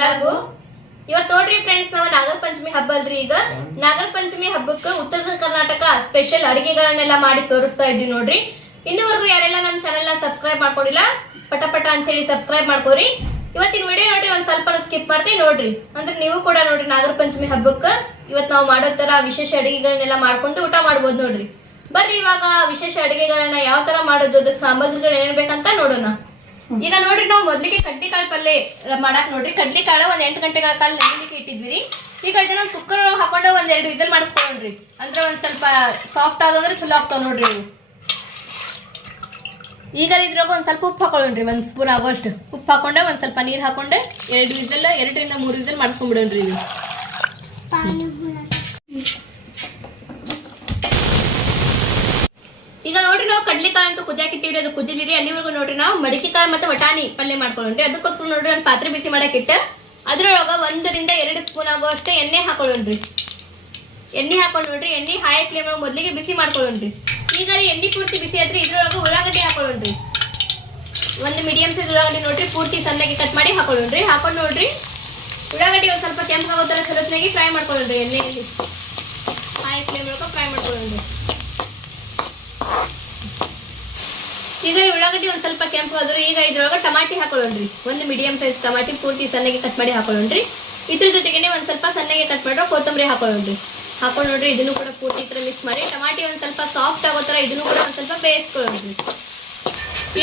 ಎಲ್ಲಾರ್ಗು? ಇವತ್ ನೋಡ್ರಿ ಫ್ರೆಂಡ್ಸ್ ನಾವು ನಾಗರ ಪಂಚಮಿ ಹಬ್ಬ ಅಲ್ರಿ ಈಗ. ನಾಗರ ಪಂಚಮಿ ಹಬ್ಬಕ್ಕ ಉತ್ತರ ಕರ್ನಾಟಕ ಸ್ಪೆಷಲ್ ಅಡಿಗೆಗಳನ್ನೆಲ್ಲ ಮಾಡಿ ತೋರಿಸ್ತಾ ಇದ್ವಿ ನೋಡ್ರಿ. ಇನ್ನೂವರೆಗೂ ಯಾರೆಲ್ಲ ನಮ್ಮ ಚಾನೆಲ್ನ ಸಬ್ಸ್ಕ್ರೈಬ್ ಮಾಡ್ಕೊಂಡಿಲ್ಲ ಪಟ ಪಟ ಅಂತ ಹೇಳಿ ಸಬ್ಸ್ಕ್ರೈಬ್ ಮಾಡ್ಕೋರಿ. ಇವತ್ತಿನ ವಿಡಿಯೋ ನೋಡ್ರಿ ಒಂದ್ ಸ್ವಲ್ಪ ಸ್ಕಿಪ್ ಮಾಡ್ತೀವಿ ನೋಡ್ರಿ. ಅಂದ್ರೆ ನೀವು ಕೂಡ ನೋಡ್ರಿ ನಾಗರ ಪಂಚಮಿ ಹಬ್ಬಕ್ಕ. ಇವತ್ ನಾವು ಮಾಡೋ ತರ ವಿಶೇಷ ಅಡಿಗೆಗಳನ್ನೆಲ್ಲ ಮಾಡ್ಕೊಂಡು ಊಟ ಮಾಡ್ಬೋದು ನೋಡ್ರಿ. ಬರ್ರಿ ಇವಾಗ ವಿಶೇಷ ಅಡಿಗೆಗಳನ್ನ ಯಾವ ತರ ಮಾಡೋದು ಅದಕ್ಕೆ ಸಾಮಗ್ರಿಗಳು ಏನೇನ್ ಬೇಕಂತ ನೋಡೋಣ. ಈಗ ನೋಡ್ರಿ ನಾವು ಮೊದ್ಲಿಗೆ ಕಡ್ಲಿಕಾಳು ಪಲ್ಯ ಮಾಡಕ್ ನೋಡ್ರಿ. ಕಡ್ಲಿ ಕಾಳು ಒಂದ್ ಎಂಟು ಗಂಟೆಗಳ ಕಾಲ ನೆನಲಿಕ್ಕೆ ಇಟ್ಟಿದ್ವಿ ರೀ ಈಗ ಇದನ್ನ ಕುಕ್ಕರ್ ಹಾಕೊಂಡು ಒಂದ್ ಎರಡು ವಿಸಲ್ ಮಾಡಿಸ್ಕೊಳ್ರಿ ಅಂದ್ರೆ ಒಂದ್ ಸ್ವಲ್ಪ ಸಾಫ್ಟ್ ಆದಂದ್ರೆ ಚಲೋ ಆಗ್ತಾವ ನೋಡ್ರಿ ಇವು. ಈಗ ಇದ್ರಾಗ ಒಂದ್ ಸ್ವಲ್ಪ ಉಪ್ಪು ಹಾಕೊಳ್ಳ್ರಿ ಒಂದ್ ಸ್ಪೂನ್ ಆಗೋಷ್ಟು. ಉಪ್ಪು ಹಾಕೊಂಡೆ ಒಂದ್ ಸ್ವಲ್ಪ ನೀರ್ ಹಾಕೊಂಡೆ. ಎರಡು ಇದ್ರಿಂದ ಎರಡರಿಂದ ಮೂರು ವಿಸಲ್ ಮಾಡಿಸ್ಕೊಂಡ್ಬಿಡೋಣ್ರಿ ಇದು ಈಗ ನೋಡ್ರಿ ನಾವು ಕಡ್ಲಿಕಾಳು ಅಂತ ಕುದಿಯಾಕ ಇಟ್ಟಿವ್ರಿ, ಅದು ಕುದಿಲಿರಿ, ಅಲ್ಲಿವರೆಗೂ ನೋಡ್ರಿ ನಾವು ಮಡಿಕೆಕಾಯಿ ಮತ್ತೆ ವಟಾಣಿ ಪಲ್ಯ ಮಾಡ್ಕೊಳ್ಳೋಣ್ರಿ. ಅದಕ್ಕೋಸ್ಕರ ನೋಡ್ರಿ ಒಂದು ಪಾತ್ರೆ ಬಿಸಿ ಮಾಡಕ್ ಅದ್ರೊಳಗೆ ಒಂದರಿಂದ ಎರಡು ಸ್ಪೂನ್ ಆಗುವಷ್ಟು ಎಣ್ಣೆ ಹಾಕೊಳ್ಳೋಣ್ರಿ. ಎಣ್ಣೆ ಹಾಕೊಂಡು ನೋಡ್ರಿ ಎಣ್ಣೆ ಹಾಯ್ ಫ್ಲೇಮ್ ಮೊದಲಿಗೆ ಬಿಸಿ ಮಾಡ್ಕೊಳ್ಳೋಣ್ರಿ. ಈಗ ಎಣ್ಣೆ ಪೂರ್ತಿ ಬಿಸಿ ಆದ್ರೆ ಇದ್ರೊಳಗೆ ಉಳ್ಳಾಗಡ್ಡಿ ಹಾಕೊಳ್ಳೋಣ್ರಿ. ಒಂದು ಮೀಡಿಯಂ ಸೈಜ್ ಉಳ್ಳಾಗಡ್ಡಿ ನೋಡ್ರಿ, ಪೂರ್ತಿ ಸಣ್ಣಗೆ ಕಟ್ ಮಾಡಿ ಹಾಕೊಳ್ಳೋಣ್ರಿ. ಹಾಕೊಂಡು ನೋಡ್ರಿ, ಉಳ್ಳಾಗಡ್ಡಿ ಒಂದು ಸ್ವಲ್ಪ ಕೆಂಪಾಗೋ ಥರ ಚಲೋತ್ನಾಗಿ ಫ್ರೈ ಮಾಡ್ಕೊಳ್ಳೋಣ್ರಿ ಎಣ್ಣೆಯಲ್ಲಿ ಹಾಯ್ ಫ್ಲೇಮ್ ಒಳಗೆ ಫ್ರೈ ಮಾಡ್ಕೊಳ್ಳೋಣ್ರಿ. ಈಗ ಈ ಉಳ್ಳಾಗಡ್ಡಿ ಒಂದ್ ಸ್ವಲ್ಪ ಕೆಂಪು ಆದ್ರೆ ಈಗ ಇದ್ರೊಳಗ ಟಮಾಟಿ ಹಾಕೊಳ್ಳೋಣ್ರಿ. ಒಂದು ಮೀಡಿಯಂ ಸೈಜ್ ಟಮಾಟಿ ಪೂರ್ತಿ ಸಣ್ಣಗೆ ಕಟ್ ಮಾಡಿ ಹಾಕೊಳ್ಳೋಣ್ರಿ. ಇದ್ರ ಜೊತೆಗೆ ಒಂದ್ ಸ್ವಲ್ಪ ಸಣ್ಣಗೆ ಕಟ್ ಮಾಡಿರೋ ಕೊತ್ತಂಬರಿ ಹಾಕೊಳ್ಳೋಣ್ರಿ. ಹಾಕೊಂಡ್ ನೋಡ್ರಿ ಇದನ್ನು ಕೂಡ ಪೂರ್ತಿ ಥರ ಮಿಕ್ಸ್ ಮಾಡಿ. ಟಮಾಟಿ ಒಂದ್ ಸ್ವಲ್ಪ ಸಾಫ್ಟ್ ಆಗೋ ತರ ಇದನ್ನು ಕೂಡ ಒಂದ್ ಸ್ವಲ್ಪ ಬೇಯಿಸ್ಕೊಳ್ಳೋಣ್ರಿ.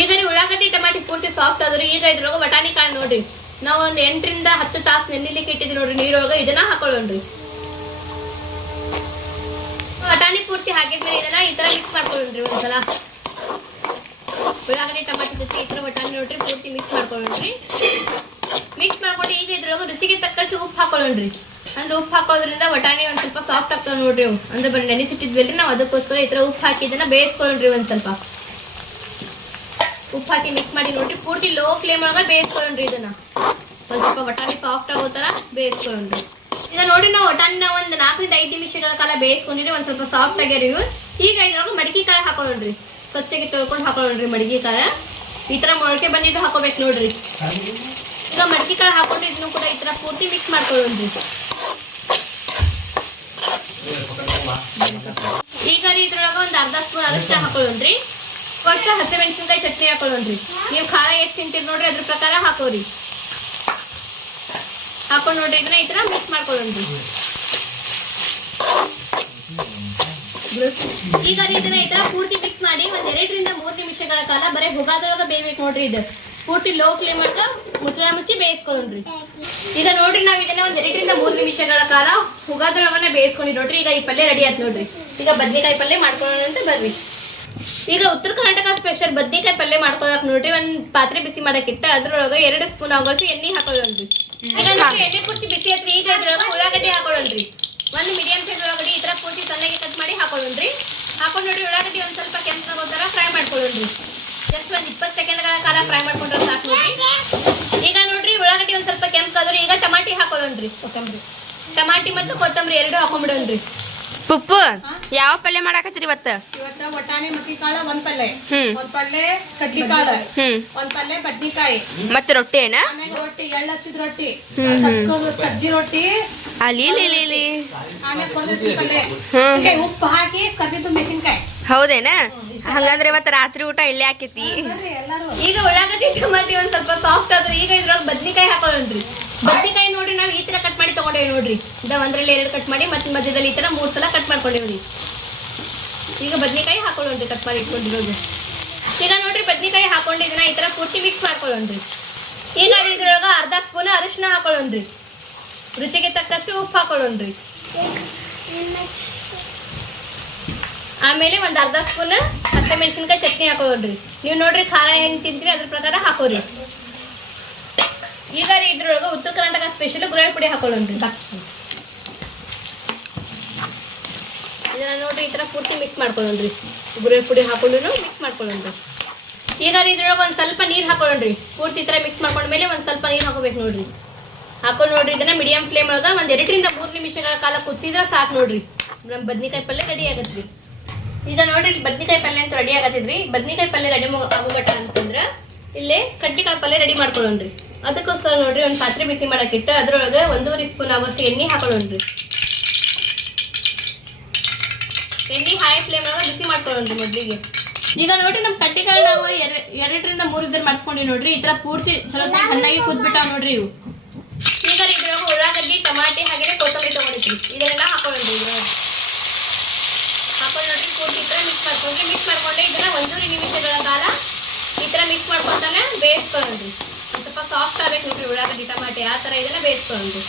ಈಗ ನೀವು ಉಳ್ಳಾಗಡ್ಡಿ, ಟಮಾಟಿ ಪೂರ್ತಿ ಸಾಫ್ಟ್ ಆದ್ರೆ ಈಗ ಇದ್ರೊಳಗೆ ಬಟಾಣಿ ಕಾಳು ನೋಡ್ರಿ. ನಾವು ಒಂದ್ ಎಂಟರಿಂದ ಹತ್ತು ತಾಸು ನೆನೆಲಿಕ್ಕೆ ಇಟ್ಟಿದ್ವಿ ನೋಡ್ರಿ ನೀರೊಳಗೆ, ಇದನ್ನ ಹಾಕೊಳ್ಳೋಣ್ರಿ. ಬಟಾಣಿ ಪೂರ್ತಿ ಹಾಕಿದ್ಮೇಲೆ ಇದನ್ನ ಈ ತರ ಮಿಕ್ಸ್ ಮಾಡ್ಕೊಳ್ಳೋಣ್ರಿ ಒಂದ್ಸಲ. ಉಳ್ಳಾಗಡ್ಡಿ, ಟಮಾಟಿ ಜೊತೆ ಈ ತರ ಬಟಾಣಿ ನೋಡ್ರಿ ಪೂರ್ತಿ ಮಿಕ್ಸ್ ಮಾಡ್ಕೊಳ್ಳೋಣ್ರಿ. ಮಿಕ್ಸ್ ಮಾಡ್ಕೊಂಡು ಈಗ ಇದ್ರೊಳಗೆ ರುಚಿಗೆ ತಕ್ಕಷ್ಟು ಉಪ್ಪು ಹಾಕೊಳ್ಳೋಣ್ರಿ. ಅಂದ್ರೆ ಉಪ್ಪು ಹಾಕೋದ್ರಿಂದ ಬಟಾಣಿ ಒಂದ್ ಸ್ವಲ್ಪ ಸಾಫ್ಟ್ ಆಗ್ತಾವ ನೋಡ್ರಿ ಅಂದ್ರೆ ಬರೀ ನೆನೆಸಿಟ್ಟಿದ್ವಲ್ರಿ ನಾವು ಅದಕ್ಕೋಸ್ಕರ ಈ ತರ ಉಪ್ಪು ಹಾಕಿ ಇದನ್ನ ಬೇಯಿಸ್ಕೊಳ್ಳೋಣ್ರಿ ಒಂದ್ ಸ್ವಲ್ಪ. ಉಪ್ಪು ಹಾಕಿ ಮಿಕ್ಸ್ ಮಾಡಿ ನೋಡ್ರಿ, ಪೂರ್ತಿ ಲೋ ಫ್ಲೇಮ್ ಒಳಗ ಬೇಯಿಸ್ಕೊಳ್ಳೋಣ್ರಿ ಇದನ್ನ. ಒಂದ್ ಸ್ವಲ್ಪ ಬಟಾಣಿ ಸಾಫ್ಟ್ ಆಗೋ ತರ ಬೇಯಿಸ್ಕೊಳ್ಳೋಣ್ರಿ. ಈಗ ನೋಡಿ ನಾವು ಒಟಾಣಿನ ಒಂದ್ ನಾಲ್ಕರಿಂದ ಐದು ನಿಮಿಷಗಳ ಕಾಲ ಬೇಯಿಸ್ಕೊಂಡಿರಿ ಒಂದ್ ಸ್ವಲ್ಪ ಸಾಫ್ಟ್ ಆಗ್ಯಾರ ಈಗ ಇದ್ರೊಳಗೆ ಮಡಿಕೆ ಕಾಳು ಹಾಕೊಳ್ಳೋಣ್ರಿ. ಸ್ವಚ್ಛಗೆ ತೊಳ್ಕೊಂಡು ಹಾಕೊಳ್ಳೋಣ್ರಿ ಮಡಿಕೆ ಕಾಳ ಈ ತರ ಮೊಳಕೆ ಬಂದಿದ್ದು ಹಾಕೋಬೇಕು ನೋಡ್ರಿ. ಈಗ ಮಡಿಕೆ ಕಾಳು ಹಾಕೊಂಡು ಇದನ್ನು ಕೂಡ ಈ ಥರ ಪೂರ್ತಿ ಮಿಕ್ಸ್ ಮಾಡ್ಕೊಳ್ಳೋಣ್ರಿ. ಈಗ ರೀ ಇದ್ರೊಳಗ ಒಂದು ಅರ್ಧ ಸ್ಪೂನ್ ಅರಶಿನ ಹಾಕೊಳ್ಳೋಣ್ರಿ. ಫಸ್ಟ್ ಹಸಿಮೆಣಸಿನ್ಕಾಯಿ ಚಟ್ನಿ ಹಾಕೊಳ್ಳೋಣ್ರಿ. ನೀವು ಖಾರ ಎಷ್ಟು ತಿಂತೀರಿ ನೋಡ್ರಿ, ಅದ್ರ ಪ್ರಕಾರ ಹಾಕೋರಿ. ಹಾಕೊಂಡು ನೋಡ್ರಿ, ಇದನ್ನ ಈ ಥರ ಮಿಕ್ಸ್ ಮಾಡ್ಕೊಳ್ಳೋಣ್ರಿ. ಈಗ ರೀ ಇದನ್ನ ಈ ತರ ಪೂರ್ತಿ ಮಿಕ್ಸ್ ಮಾಡಿ ಒಂದ್ ಎರಡರಿಂದ ಮೂರ್ ನಿಮಿಷಗಳ ಕಾಲ ಬರೀ ಹುಗಾದೊಳಗ ಬೇಯ್ಬೇಕು ನೋಡ್ರಿ ಇದು. ಪೂರ್ತಿ ಲೋ ಫ್ಲೇಮ್ ಒಳಗ ಮುಚ್ಚಳ ಮುಚ್ಚಿ ಬೇಯಿಸ್ಕೊಳ್ಳೋಣ್ರಿ. ಈಗ ನೋಡ್ರಿ ನಾವ್ ಇದನ್ನ ಒಂದ್ ಎರಡರಿಂದ ಮೂರ್ ನಿಮಿಷಗಳ ಕಾಲ ಹುಗಾದೊಳಗನ್ನ ಬೇಯಿಸ್ಕೊಂಡಿ ನೋಡ್ರಿ. ಈಗ ಈ ಪಲ್ಯ ರೆಡಿ ಆಯ್ತು ನೋಡ್ರಿ. ಈಗ ಬದ್ನಿಕಾಯಿ ಪಲ್ಯ ಮಾಡ್ಕೊಳ್ಳೋಣ ಅಂತ ಬರ್ರಿ. ಈಗ ಉತ್ತರ ಕರ್ನಾಟಕ ಸ್ಪೆಷಲ್ ಬದ್ನಿಕಾಯಿ ಪಲ್ಯ ಮಾಡ್ಕೊಳಕ್ ನೋಡ್ರಿ. ಒಂದ್ ಪಾತ್ರೆ ಬಿಸಿ ಮಾಡಕ್ ಇಟ್ಟ ಅದ್ರೊಳಗ ಎರಡು ಸ್ಪೂನ್ ಆಗೋಷ್ಟು ಎಣ್ಣೆ ಹಾಕೊಳ್ಳೋಣ್ರಿ. ಈಗ ನೋಡ್ರಿ ಎಣ್ಣೆ ಪೂರ್ತಿ ಬಿಸಿ ಐತ್ರಿ ಈಗ ಅದ್ರೊಳಗ ಉಳ್ಳಾಗಡ್ಡಿ ಹಾಕೊಳ್ಳೋಣ್ರಿ. ಒಂದು ಮೀಡಿಯಂ ಸೈಜ್ ಒಳಗಡೆ ಈ ತರ ಪೂರ್ತಿ ಸಣ್ಣಗೆ ಕಟ್ ಮಾಡಿ ಹಾಕೊಳ್ಳೋಣ್ರಿ. ಹಾಕೊಂಡ್ ನೋಡಿ ಉಳ್ಳಾಗಡ್ಡಿ ಒಂದು ಸ್ವಲ್ಪ ಕೆಂಪು ತರ ಫ್ರೈ ಮಾಡ್ಕೊಳ್ಳೋಣ್ರಿ. ಜಸ್ಟ್ ಒಂದು ಇಪ್ಪತ್ತು ಸೆಕೆಂಡ್ಗಳ ಕಾಲ ಫ್ರೈ ಮಾಡ್ಕೊಂಡ್ರೆ ಸಾಕು ನೋಡ್ರಿ. ಈಗ ನೋಡ್ರಿ ಉಳ್ಳಾಗಡ್ಡಿ ಒಂದು ಸ್ವಲ್ಪ ಕೆಂಪಾದ್ರೆ ಈಗ ಟಮಾಟಿ ಹಾಕೊಳ್ಳೋಣ್ರಿ. ಕೊತ್ತಂಬರಿ. ಟಮಾಟಿ ಮತ್ತು ಕೊತ್ತಂಬರಿ ಎರಡು ಹಾಕೊಂಡ್ಬಿಡೋಣ್ರಿ ಪುಪ್ಪು ಯಾವ ಪಲ್ಯ ಮಾಡಾಕತ್ತೀರಿ ಇವತ್ತು? ಇವತ್ತು ಬಟಾಣಿ ಮಕ್ಕಿ ಕಾಳ ಒಂದ್ ಪಲ್ಯ. ಹ್ಮ್. ಒಂದ್ ಪಲ್ಯ ಕಡ್ಲಿ ಕಾಳ ಒಂದ್ ಪಲ್ಯ ಬದ್ನಿಕಾಯಿ. ಮತ್ತೆ ರೊಟ್ಟಿ ಏನ? ರೊಟ್ಟಿ ಎಳ್ಳು ಹಚ್ಚಿದ ರೊಟ್ಟಿ. ಸಜ್ಜಿ ರೊಟ್ಟಿ ಅಲ್ಲಿ ಉಪ್ಪು ಹಾಕಿ ಕರ್ದಿದ್ದು ಮೆಣಸಿನ್ಕಾಯಿ ಹೌದೇನ? ಹಂಗಂದ್ರೆ ಇವತ್ತು ರಾತ್ರಿ ಊಟ ಇಲ್ಲೇ ಆಕೇತಿ ಈಗ ಉಳ್ಳಾಗಡ್ಡಿ ಟಮಾಟಿ ಒಂದ್ ಸ್ವಲ್ಪ ಸಾಫ್ಟ್ ಆದ್ರೆ ಈಗ ಇದ್ರೊಳಗೆ ಬದ್ನಿಕಾಯಿ ಹಾಕೊಳ್ಳೋಣ್ರಿ. ಬದ್ನಿಕಾಯಿ ನೋಡ್ರಿ ನಾವು ಈ ತರ ಕಟ್ ಮಾಡಿ ತಗೊಂಡೇವಿ ನೋಡ್ರಿ. ಇದ ಒಂದ್ರಲ್ಲಿ ಎರಡು ಕಟ್ ಮಾಡಿ ಮತ್ತೆ ಮಧ್ಯದಲ್ಲಿ ಈ ತರ ಮೂರ್ ಸಲ ಕಟ್ ಮಾಡ್ಕೊಂಡೇವ್ರಿ. ಈಗ ಬದ್ನಿಕಾಯಿ ಹಾಕೊಳ್ಳೋಣ್ರಿ ಕಟ್ ಮಾಡಿ ಇಟ್ಕೊಂಡಿರೋದು ಈಗ ನೋಡ್ರಿ ಬದ್ನಿಕಾಯಿ ಹಾಕೊಂಡಿದ್ದೀನಿ ಈ ತರ ಪೂರ್ತಿ ಮಿಕ್ಸ್ ಮಾಡ್ಕೊಳ್ಳೋಣ್ರಿ. ಈಗ ಇದ್ರೊಳಗ ಅರ್ಧ ಸ್ಪೂನ್ ಅರಿಶಿನ ಹಾಕೊಳ್ಳೋಣ್ರಿ. ರುಚಿಗೆ ತಕ್ಕಷ್ಟು ಉಪ್ಪು ಹಾಕೊಳ್ಳೋಣ್ರಿ. ಆಮೇಲೆ ಒಂದು ಅರ್ಧ ಸ್ಪೂನ್ ಹತ್ತೆ ಮೆಣಸಿನ್ಕಾಯಿ ಚಟ್ನಿ ಹಾಕೊಳ್ಳೋಣ್ರಿ. ನೀವು ನೋಡ್ರಿ ಖಾರ ಹೆಂಗೆ ತಿಂತೀರಿ ಅದ್ರ ಪ್ರಕಾರ ಹಾಕೋರಿ. ಈಗ ರೀ ಇದ್ರೊಳಗ ಉತ್ತರ ಕರ್ನಾಟಕ ಸ್ಪೆಷಲ್ ಗುರಾಳ್ ಪುಡಿ ಹಾಕೊಳ್ಳೋಣ್ರಿ. ಇದನ್ನ ನೋಡ್ರಿ ಈ ತರ ಪೂರ್ತಿ ಮಿಕ್ಸ್ ಮಾಡ್ಕೊಳ್ಳೋಣ್ರಿ. ಗುರಾಳ್ ಪುಡಿ ಹಾಕೊಂಡು ಮಿಕ್ಸ್ ಮಾಡ್ಕೊಳ್ಳೋಣ್ರಿ. ಈಗ ರೀ ಇದ್ರೊಳಗ ಒಂದ್ ಸ್ವಲ್ಪ ನೀರು ಹಾಕೊಳ್ಳೋಣ್ರಿ. ಪೂರ್ತಿ ಈ ತರ ಮಿಕ್ಸ್ ಮಾಡ್ಕೊಂಡ್ಮೇಲೆ ಒಂದು ಸ್ವಲ್ಪ ನೀರು ಹಾಕೋಬೇಕು ನೋಡ್ರಿ. ಹಾಕೊಂಡು ನೋಡ್ರಿ ಇದನ್ನ ಮೀಡಿಯಂ ಫ್ಲೇಮ್ ಒಳಗ ಒಂದ್ ಎರಡರಿಂದ ಮೂರ್ ನಿಮಿಷಗಳ ಕಾಲ ಕುದಿಸಿದ್ರೆ ಸಾಕು ನೋಡ್ರಿ. ನಮ್ ಬದ್ನಿಕಾಯಿ ಪಲ್ಯ ರೆಡಿ ಆಗತ್ರಿ. ಈಗ ನೋಡ್ರಿ ಇಲ್ಲಿ ಬದ್ನಿಕಾಯಿ ಪಲ್ಯ ಅಂತ ರೆಡಿ ಆಗತ್ತಿದ್ರಿ ಬದ್ನಿಕಾಯಿ ಪಲ್ಯ ರೆಡಿ ಆಗೋ ಮಟ ಅಂತಂದ್ರ ಇಲ್ಲಿ ಕಡ್ಲಿಕಾಯಿ ಪಲ್ಯ ರೆಡಿ ಮಾಡ್ಕೊಳ್ಳೋಣ್ರಿ ಅದಕ್ಕೋಸ್ಕರ ನೋಡ್ರಿ ಒಂದು ಪಾತ್ರೆ ಬಿಸಿ ಮಾಡಕ್ಕಿಟ್ಟು ಅದ್ರೊಳಗ ಒಂದೂವರೆ ಸ್ಪೂನ್ ಆಗೋಷ್ಟು ಎಣ್ಣೆ ಹಾಕೊಳ್ಳೋಣ್ರಿ ಎಣ್ಣೆ ಹೈ ಫ್ಲೇಮ್ ಒಳಗ ಬಿಸಿ ಮಾಡ್ಕೊಳ್ಳೋಣ್ರಿ ಮೊದ್ಲಿಗೆ ಈಗ ನೋಡ್ರಿ ನಮ್ಮ ಕಡ್ಡಿಕಾಯಿ ನಾವು ಎರ- ಎರಡರಿಂದ ಮೂರು ಇದ್ರ ಮಾಡಿಸ್ಕೊಂಡಿ ನೋಡ್ರಿ. ಈ ತರ ಪೂರ್ತಿ ಸ್ವಲ್ಪ ಚೆನ್ನಾಗಿ ಕುದ್ಬಿಟ್ಟಾವ ನೋಡ್ರಿ ಇವು. ಟಮಾಟಿ ಹಾಗೆ ಕೊತ್ತಂಬರಿ ತಗೊಂಡಿದ್ರಿ ಇದನ್ನೆಲ್ಲ ಇದ್ರೊಳಗೆ ಹಾಕೊಂಡು ನೋಡ್ರಿ ಪೂರ್ತಿ ಈ ಮಿಕ್ಸ್ ಮಾಡ್ಕೊಂಡ್ರಿ ಮಿಕ್ಸ್ ಮಾಡ್ಕೊಂಡೆ. ಇದನ್ನ ಒಂದೂರು ನಿಮಿಷಗಳ ಕಾಲ ಈ ಥರ ಮಿಕ್ಸ್ ಮಾಡ್ಕೊಂತಾನೆ ಬೇಯಿಸ್ಕೊಳ್ಳೋಣ್ರಿ ಸ್ವಲ್ಪ ಸಾಫ್ಟ್ ಆಗಬೇಕು ನೋಡ್ರಿ, ಉಳ್ಳಾಗಡ್ಡಿ, ಟಮಾಟೆ, ಆ ತರ ಇದನ್ನ ಬೇಯಿಸ್ಕೊಳ್ಳೋಣ್ರಿ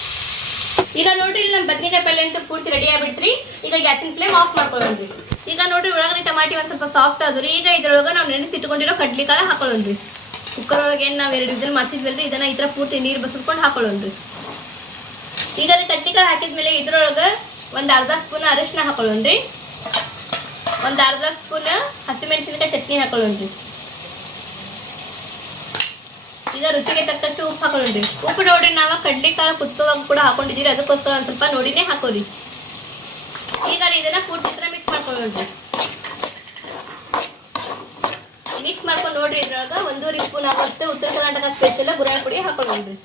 ಈಗ ನೋಡ್ರಿ, ಇಲ್ಲಿ ನಮ್ಮ ಬದ್ನಿಕಾಯಿ ಪಲ್ಯ ಅಂತೂ ಪೂರ್ತಿ ರೆಡಿ ಆಗ್ಬಿಟ್ರಿ. ಈಗ ಗ್ಯಾಸಿನ ಫ್ಲೇಮ್ ಆಫ್ ಮಾಡ್ಕೊಳ್ಳೋಣ್ರಿ ಈಗ ನೋಡ್ರಿ, ಉಳ್ಳಾಗಡ್ಡಿ, ಟಮಾಟಿ ಒಂದು ಸ್ವಲ್ಪ ಸಾಫ್ಟ್ ಆದ್ರಿ ಈಗ ಇದ್ರೊಳಗೆ ನಾವು ನೆನೆಸಿಟ್ಕೊಂಡಿರೋ ಕಡ್ಲಿ ಕಾಲ ಹಾಕೊಳ್ಳೋಣ್ರಿ ಕುಕ್ಕರ್ ಒಳಗೆ ಏನು ನಾವು ಎರಡು ವಿಸಲ್ ಮಾಡ್ತಿದ್ವಲ್ರಿ, ಇದನ್ನ ಈ ಥರ ಪೂರ್ತಿ ನೀರು ಬಸಿದ್ಕೊಂಡು ಹಾಕೊಳ್ಳೋಣ್ರಿ ಈಗ ಕಡ್ಲಿ ಹಾಕಿದ ಹಾಕಿದ್ಮೇಲೆ ಇದ್ರೊಳಗೆ ಒಂದು ಅರ್ಧ ಸ್ಪೂನ್ ಅರಿಶಿನ ಹಾಕೊಳ್ಳೋಣ್ರಿ. ಒಂದು ಅರ್ಧ ಸ್ಪೂನ್ ಹಸಿಮೆಣಸಿನಕಾಯಿ ಚಟ್ನಿ ಹಾಕೊಳ್ಳೋಣ್ರಿ. ಈಗ ರುಚಿಗೆ ತಕ್ಕಷ್ಟು ಉಪ್ಪು ಹಾಕೊಳ್ಳೋಣ್ರಿ. ಉಪ್ಪು ನೋಡ್ರಿ, ನಾವು ಕಡ್ಲಿಕಾಳು ಕುತ್ತುವಾಗ ಕೂಡ ಹಾಕೊಂಡಿದ್ದೀರಿ, ಅದಕ್ಕೋಸ್ಕರ ಒಂದು ಸ್ವಲ್ಪ ನೋಡಿನೇ ಹಾಕೋರಿ. ಈಗ ಇದನ್ನ ಪೂರ್ತಿ ಥರ ಮಿಕ್ಸ್ ಮಾಡ್ಕೊಳ್ಳೋಣ್ರಿ. ಮಿಕ್ಸ್ ಮಾಡ್ಕೊಂಡು ನೋಡ್ರಿ ಇದ್ರೊಳಗೆ ಒಂದೂವರೆ ಸ್ಪೂನ್ ಆಗುತ್ತೆ ಉತ್ತರ ಕರ್ನಾಟಕ ಸ್ಪೆಷಲ್ ಗುರಾಳ ಪುಡಿ ಹಾಕೊಳ್ಳೋಣ್ರಿ.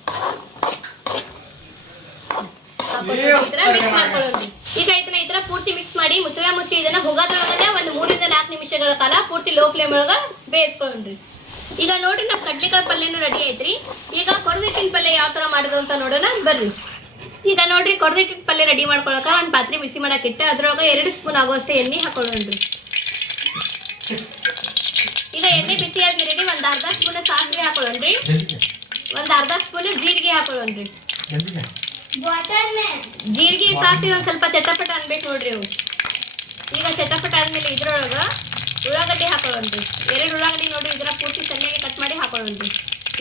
ಈಗ ಇದನ್ನ ಈ ತರ ಪೂರ್ತಿ ಮಿಕ್ಸ್ ಮಾಡಿ ಮುಚ್ಚಳ ಮುಚ್ಚಿ ಇದನ್ನ ಹೋಗೋದ್ರೊಳಗನೆ ಒಂದು ಮೂರಿಂದ ನಾಲ್ಕು ನಿಮಿಷಗಳ ಕಾಲ ಪೂರ್ತಿ ಲೋ ಫ್ಲೇಮ್ ಒಳಗ ಬೇಯಿಸ್ಕೊಂಡ್ರಿ ಈಗ ನೋಡ್ರಿ ನಮ್ಮ ಕಡ್ಲಿಕಾಳು ಪಲ್ಯನೂ ರೆಡಿ ಐತ್ರಿ. ಈಗ ಕೊರದಿಟ್ಟಿನ ಪಲ್ಯ ಯಾವ ತರ ಮಾಡೋದು ಅಂತ ನೋಡೋಣ, ಬರ್ರಿ. ಈಗ ನೋಡ್ರಿ ಕೊರದಿಟ್ಟಿನ ಪಲ್ಯ ರೆಡಿ ಮಾಡ್ಕೊಳಕ ಒಂದು ಪಾತ್ರೆ ಬಿಸಿ ಮಾಡಕ್ ಇಟ್ಟೆ ಅದ್ರೊಳಗ ಎರಡು ಸ್ಪೂನ್ ಆಗುವಷ್ಟು ಎಣ್ಣೆ ಹಾಕೊಳ್ಳೋಣ್ರಿ. ಈಗ ಎಣ್ಣೆ ಬಿಸಿ ಆದ್ಮೇಲೆ ಒಂದ್ ಅರ್ಧ ಸ್ಪೂನ್ ಸಾಸಿವೆ ಹಾಕೊಳ್ಳೋಣ್ರಿ. ಒಂದ್ ಅರ್ಧ ಸ್ಪೂನ್ ಜೀರಿಗೆ ಹಾಕೊಳ್ಳೋಣ್ರಿ. ಜೀರಿಗೆ ಕಾಫಿ ಒಂದ್ ಸ್ವಲ್ಪ ಚಟಪಟ ಅನ್ಬೇಕು ನೋಡ್ರಿ ಅವು ಈಗ ಚಟಪಟ ಆದ್ಮೇಲೆ ಇದ್ರೊಳಗ ಉಳ್ಳಾಗಡ್ಡಿ ಹಾಕೊಳ್ಳೋಣ್ರಿ. ಎರಡು ಉಳ್ಳಾಗಡ್ಡಿ ನೋಡ್ರಿ ಇದ್ರ ಪೂರ್ತಿ ಸಣ್ಣಗೆ ಕಟ್ ಮಾಡಿ ಹಾಕೊಳ್ಳೋಣ್ರಿ.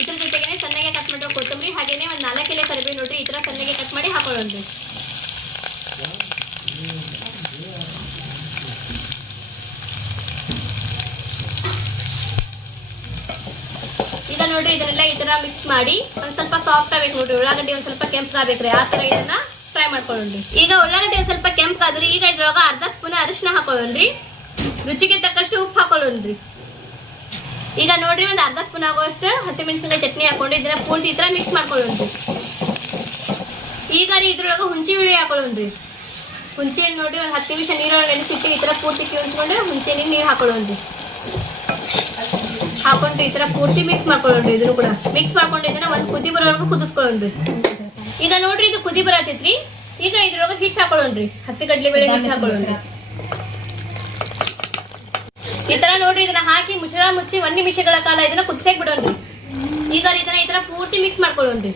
ಇದ್ರ ಜೊತೆಗೆ ಸಣ್ಣಗೆ ಕಟ್ ಮಾಡಿರೋ ಕೊತ್ತಂಬರಿ, ಹಾಗೇನೆ ಒಂದ್ ನಾಲ್ಕು ಎಲೆ ಕರಿಬೇವು ನೋಡ್ರಿ ಈ ಸಣ್ಣಗೆ ಕಟ್ ಮಾಡಿ ಹಾಕೊಳ್ಳೋಣ್ರಿ. ನೋಡ್ರಿ ಇದನ್ನೆಲ್ಲ ತರ ಮಿಕ್ಸ್ ಮಾಡಿ ಒಂದ್ ಸ್ವಲ್ಪ ಸಾಫ್ಟ್ ಆಗಬೇಕು ನೋಡ್ರಿ. ಉಳ್ಳಾಗಡ್ಡಿ ಒಂದ್ ಸ್ವಲ್ಪ ಕೆಂಪಗಾಗ್ಬೇಕ್ರಿ ಆ ತರ ಇದನ್ನ ಫ್ರೈ ಮಾಡ್ಕೊಳ್ಳಿ ಈಗ ಉಳ್ಳಾಗಡ್ಡಿ ಒಂದ್ ಸ್ವಲ್ಪ ಕೆಂಪಗಾದ್ರಿ ಈಗ ಇದ್ರೊಳಗ ಅರ್ಧ ಸ್ಪೂನ್ ಅರಿಶಿನ ಹಾಕೊಳ್ಳೋಣ್ರಿ. ರುಚಿಗೆ ತಕ್ಕಷ್ಟು ಉಪ್ಪು ಹಾಕೊಳ್ಳೋಣ್ರಿ. ಈಗ ನೋಡ್ರಿ ಒಂದ್ ಅರ್ಧ ಸ್ಪೂನ್ ಆಗುವಷ್ಟು ಹಸಿಮೆಣಸಿನಕಾಯಿ ಚಟ್ನಿ ಹಾಕೊಂಡು ಇದನ್ನ ಪೂರ್ತಿ ಈ ತರ ಮಿಕ್ಸ್ ಮಾಡ್ಕೊಳ್ಳೋಣ್ರಿ. ಈಗ ರೀ ಇದ್ರೊಳಗ ಹುಣಸೆ ಹುಳಿ ಹಾಕೊಳ್ಳೋಣ್ರಿ. ಹುಣಸೆ ನೋಡ್ರಿ ಒಂದ್ ಹತ್ತು ನಿಮಿಷ ನೀರೊಳಗೆ ನೆನೆಸಿಟ್ಟು ಈ ತರ ಪೂರ್ತಿ ಕಿವಿಸ್ಕೊಂಡು ಹುಣಸೆ ನೀರು ಹಾಕೊಳ್ಳೋಣ್ರಿ. ಹಾಕೊಂಡು ಈ ತರ ಪೂರ್ತಿ ಮಿಕ್ಸ್ ಮಾಡ್ಕೊಳ್ಳೋಣ್ರಿ ಇದನ್ನು ಕೂಡ. ಮಿಕ್ಸ್ ಮಾಡ್ಕೊಂಡು ಇದನ್ನ ಒಂದ್ ಕುದಿ ಬರೋವರೆಗೂ ಕುದಿಸ್ಕೊಳ್ಳೋಣ್ರಿ. ಈಗ ನೋಡ್ರಿ ಇದು ಕುದಿ ಬರತೈತ್ರಿ. ಈಗ ಇದ್ರೊಳಗೆ ಹಿಟ್ಟು ಹಾಕೊಳ್ಳೋಣ್ರಿ. ಹಸಿ ಕಡ್ಲಿ ಬೇಳೆ ಹಿಟ್ಟು ಹಾಕೊಳ್ಳೋಣ್ರಿ. ಈ ತರ ನೋಡ್ರಿ ಇದನ್ನ ಹಾಕಿ ಮುಚ್ಚಳ ಮುಚ್ಚಿ ಒಂದ್ ನಿಮಿಷಗಳ ಕಾಲ ಇದನ್ನ ಕುದಿಸಕ್ ಬಿಡೋಣ್ರಿ. ಈಗ ಇದನ್ನ ಈ ತರ ಪೂರ್ತಿ ಮಿಕ್ಸ್ ಮಾಡ್ಕೊಳ್ಳೋಣ್ರಿ.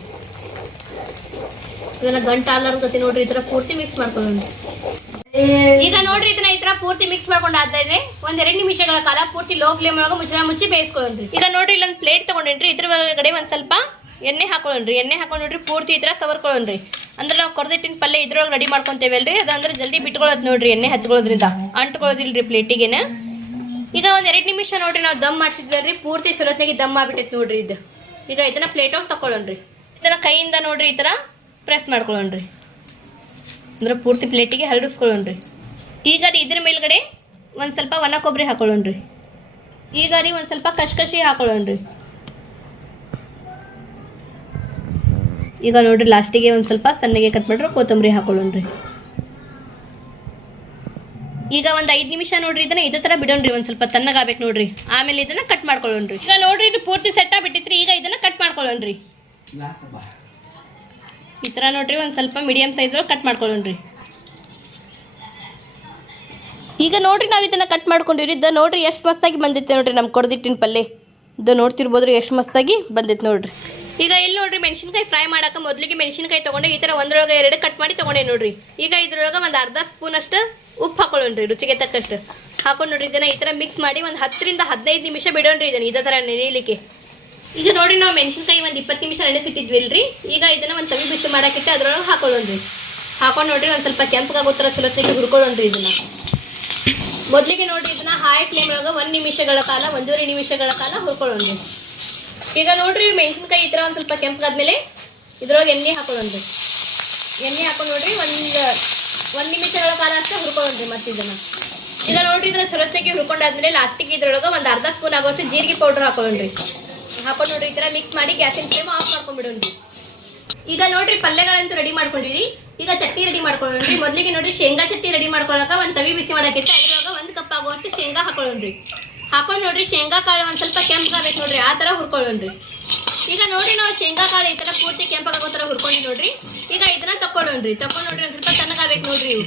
ಇದನ್ನ ಗಂಟ ಅಲ್ಲರ ಗತಿ ನೋಡ್ರಿ ಈ ತರ ಪೂರ್ತಿ ಮಿಕ್ಸ್ ಮಾಡ್ಕೊಳ್ಳೋಣ್ರಿ. ಈಗ ನೋಡ್ರಿ ಇದನ್ನ ಈ ತರ ಪೂರ್ತಿ ಮಿಕ್ಸ್ ಮಾಡ್ಕೊಂಡಾದ್ಮೇಲೆ ಒಂದ್ ಎರಡು ನಿಮಿಷಗಳ ಕಾಲ ಪೂರ್ತಿ ಲೋ ಫ್ಲೇಮ್ ಒಳಗ ಮುಚ್ಚಳ ಮುಚ್ಚಿ ಬೇಯಿಸ್ಕೊಳ್ರಿ ಈಗ ನೋಡ್ರಿ ಇಲ್ಲೊಂದ್ ಪ್ಲೇಟ್ ತಗೊಂಡೇನ್ರಿ, ಇದ್ರ ಒಳಗಡೆ ಒಂದ್ ಸ್ವಲ್ಪ ಎಣ್ಣೆ ಹಾಕೊಳ್ಳೋಣ್ರಿ. ಎಣ್ಣೆ ಹಾಕೊಂಡ್ ನೋಡ್ರಿ ಪೂರ್ತಿ ಈ ತರ ಸವರ್ಕೊಳ್ಳೋಣ್ರಿ. ಅಂದ್ರೆ ನಾವು ಕೊರದಿಟ್ಟಿನ ಪಲ್ಯ ಇದ್ರೊಳಗೆ ರೆಡಿ ಮಾಡ್ಕೊಂತೇವಲ್ರಿ. ಅದಂದ್ರೆ ಜಲ್ದಿ ಬಿಟ್ಕೊಳ್ಳೋದು ನೋಡ್ರಿ ಎಣ್ಣೆ ಹಚ್ಕೊಳ್ಳೋದ್ರಿಂದ. ಅಂಟ್ಕೊಳ್ಳೋದಿಲ್ರಿ ಪ್ಲೇಟಿಗೆನ ಈಗ ಒಂದ್ ಎರಡ್ ನಿಮಿಷ ನೋಡ್ರಿ ನಾವು ದಮ್ ಮಾಡ್ತಿದ್ವಲ್ರಿ, ಪೂರ್ತಿ ಚಲೋತ್ನಾಗಿ ದಮ್ ಆಗ್ಬಿಟ್ಟೈತಿ ನೋಡ್ರಿ ಇದು. ಈಗ ಇದನ್ನ ಪ್ಲೇಟ್ ಒಳಗೆ ತಕೊಳ್ಳ್ರಿ ಇದನ್ನ ಕೈಯಿಂದ ನೋಡ್ರಿ ಈ ತರ ಪ್ರೆಸ್ ಮಾಡ್ಕೊಳ್ಳೋಣ್ರಿ. ಅಂದ್ರೆ ಪೂರ್ತಿ ಪ್ಲೇಟಿಗೆ ಹರಡಿಸ್ಕೊಳ್ಳೋಣ್ರಿ. ಈಗ ರೀ ಇದ್ರ ಮೇಲ್ಗಡೆ ಒಂದು ಸ್ವಲ್ಪ ಒಣ ಕೊಬ್ಬರಿ ಹಾಕೊಳ್ಳೋಣ್ರಿ. ಈಗ ರೀ ಒಂದು ಸ್ವಲ್ಪ ಕಶ್ಕಶಿ ಹಾಕೊಳ್ಳೋಣ್ರಿ. ಈಗ ನೋಡ್ರಿ ಲಾಸ್ಟಿಗೆ ಒಂದು ಸ್ವಲ್ಪ ಸಣ್ಣಗೆ ಕಟ್ ಮಾಡ್ರಿ ಕೊತ್ತಂಬರಿ ಹಾಕೊಳ್ಳೋಣ್ರಿ. ಈಗ ಒಂದು ಐದು ನಿಮಿಷ ನೋಡ್ರಿ ಇದನ್ನ ಇದೇ ಥರ ಬಿಡೋಣ್ರಿ, ಒಂದು ಸ್ವಲ್ಪ ತಣ್ಣಗಾಗ್ಬೇಕು ನೋಡ್ರಿ. ಆಮೇಲೆ ಇದನ್ನ ಕಟ್ ಮಾಡ್ಕೊಳ್ಳೋಣ್ರಿ. ಈಗ ನೋಡ್ರಿ ಇದು ಪೂರ್ತಿ ಸೆಟ್ ಆಗ್ಬಿಟ್ಟಿತ್ರಿ, ಈಗ ಇದನ್ನ ಕಟ್ ಮಾಡ್ಕೊಳ್ಳೋಣ್ರಿ. ಈ ಥರ ನೋಡ್ರಿ ಒಂದು ಸ್ವಲ್ಪ ಮೀಡಿಯಮ್ ಸೈಜ್ ಕಟ್ ಮಾಡ್ಕೊಳ್ಳೋಣ್ರಿ. ಈಗ ನೋಡ್ರಿ ನಾವು ಇದನ್ನು ಕಟ್ ಮಾಡ್ಕೊಂಡಿವ್ರಿ. ಇದು ನೋಡ್ರಿ ಎಷ್ಟು ಮಸ್ತಾಗಿ ಬಂದಿತ್ತು ನೋಡ್ರಿ ನಮ್ಮ ಕೊಡದಿಟ್ಟಿನ ಪಲ್ಲೆ. ಇದು ನೋಡ್ತಿರ್ಬೋದ್ರಿ ಎಷ್ಟು ಮಸ್ತಾಗಿ ಬಂದಿತ್ತು ನೋಡ್ರಿ. ಈಗ ಇಲ್ಲಿ ನೋಡ್ರಿ ಮೆಣಸಿನ್ಕಾಯಿ ಫ್ರೈ ಮಾಡೋಕೆ ಮೊದಲಿಗೆ ಮೆಣಸಿನ್ಕಾಯಿ ತೊಗೊಂಡೆ ಈ ಥರ ಒಂದರೊಳಗೆ ಎರಡು ಕಟ್ ಮಾಡಿ ತೊಗೊಂಡೆ ನೋಡ್ರಿ. ಈಗ ಇದ್ರೊಳಗೆ ಒಂದು ಅರ್ಧ ಸ್ಪೂನ್ ಅಷ್ಟು ಉಪ್ಪು ಹಾಕೊಳ್ಳೋಣ್ರಿ ರುಚಿಗೆ ತಕ್ಕಷ್ಟು. ಹಾಕೊಂಡು ನೋಡ್ರಿ ಇದನ್ನು ಈ ಥರ ಮಿಕ್ಸ್ ಮಾಡಿ ಒಂದು ಹತ್ತರಿಂದ ಹದಿನೈದು ನಿಮಿಷ ಬಿಡೋಣ್ರಿ ಇದನ್ನು ಇದೇ ಥರ ನೆನೆಯಲಿಕ್ಕೆ ಈಗ ನೋಡಿ ನಾವು ಮೆಣಸಿನ್ಕಾಯಿ ಒಂದು ಇಪ್ಪತ್ತು ನಿಮಿಷ ನೆನೆಸಿಟ್ಟಿದ್ವಿಲ್ರಿ ಈಗ ಇದನ್ನ ಒಂದು ತವಿ ಬಿಟ್ಟು ಮಾಡಕ್ಕಿಟ್ಟು ಅದ್ರೊಳಗೆ ಹಾಕೊಳ್ಳೋಣ್ರಿ. ಹಾಕೊಂಡು ನೋಡ್ರಿ ಒಂದು ಸ್ವಲ್ಪ ಕೆಂಪಗಾಗೋ ಥರ ಚಲೋತ್ತಿಗೆ ಹುರ್ಕೊಳ್ಳೋಣ್ರಿ ಇದನ್ನ. ಮೊದಲಿಗೆ ನೋಡಿ ಇದನ್ನ ಹಾಯ್ ಫ್ಲೇಮ್ ಒಳಗೆ ಒಂದು ನಿಮಿಷಗಳ ಕಾಲ, ಒಂದೂವರೆ ನಿಮಿಷಗಳ ಕಾಲ ಹುರ್ಕೊಳ್ಳೋಣ್ರಿ. ಈಗ ನೋಡ್ರಿ ಮೆಣಸಿನ್ಕಾಯಿ ಈ ಥರ ಒಂದು ಸ್ವಲ್ಪ ಕೆಂಪಗಾದ್ಮೇಲೆ ಇದ್ರೊಳಗೆ ಎಣ್ಣೆ ಹಾಕೊಳ್ಳೋಣ್ರಿ. ಎಣ್ಣೆ ಹಾಕೊಂಡು ನೋಡ್ರಿ ಒಂದು ಒಂದು ನಿಮಿಷಗಳ ಕಾಲ ಅಷ್ಟೇ ಹುರ್ಕೊಳ್ಳೋಣ್ರಿ ಮತ್ತೆ ಇದನ್ನ. ಈಗ ನೋಡ್ರಿ ಇದನ್ನ ಚಲೋತ್ತಾಗಿ ಹುರ್ಕೊಂಡಾದ್ಮೇಲೆ ಲಾಸ್ಟಿಗೆ ಇದ್ರೊಳಗೆ ಒಂದು ಅರ್ಧ ಸ್ಪೂನ್ ಆಗೋಷ್ಟು ಜೀರಿಗೆ ಪೌಡರ್ ಹಾಕೊಳ್ಳೋಣ್ರಿ. ಹಾಕೊಂಡು ನೋಡ್ರಿ, ಈ ತರ ಮಿಕ್ಸ್ ಮಾಡಿ ಗ್ಯಾಸಿನ ಫ್ಲೇಮ್ ಆಫ್ ಮಾಡ್ಕೊಂಡ್ಬಿಡೋಣ್ರಿ ಈಗ ನೋಡ್ರಿ, ಪಲ್ಯಗಳಂತೂ ರೆಡಿ ಮಾಡ್ಕೊಂಡಿರಿ. ಈಗ ಚಟ್ನಿ ರೆಡಿ ಮಾಡ್ಕೊಳ್ಳೋಣ್ರಿ ಮೊದಲಿಗೆ ನೋಡ್ರಿ, ಶೇಂಗಾ ಚಟ್ನಿ ರೆಡಿ ಮಾಡ್ಕೊಳಕ ಒಂದು ತವಿ ಬಿಸಿ ಮಾಡಕ್ಕಿಟ್ಟು ಅದ್ರೊಳಗ ಒಂದು ಕಪ್ ಆಗುವಷ್ಟು ಶೇಂಗಾ ಹಾಕೊಳ್ಳೋಣ್ರಿ. ಹಾಕೊಂಡು ನೋಡ್ರಿ, ಶೇಂಗಾ ಕಾಳು ಒಂದು ಸ್ವಲ್ಪ ಕೆಂಪಾಗಬೇಕು ನೋಡ್ರಿ. ಆ ತರ ಹುರ್ಕೊಳ್ಳೋಣ್ರಿ. ಈಗ ನೋಡಿ ನಾವು ಶೇಂಗಾ ಕಾಳು ಈ ತರ ಪೂರ್ತಿ ಕೆಂಪಾಗೋ ತರ ಹುರ್ಕೊಂಡು ನೋಡ್ರಿ. ಈಗ ಇದನ್ನ ತಗೊಳ್ಳೋಣ್ರಿ ತಗೊಂಡು ನೋಡ್ರಿ, ಒಂದು ಸ್ವಲ್ಪ ತಣ್ಣಗಾಗ್ಬೇಕು ನೋಡ್ರಿ ಇವು.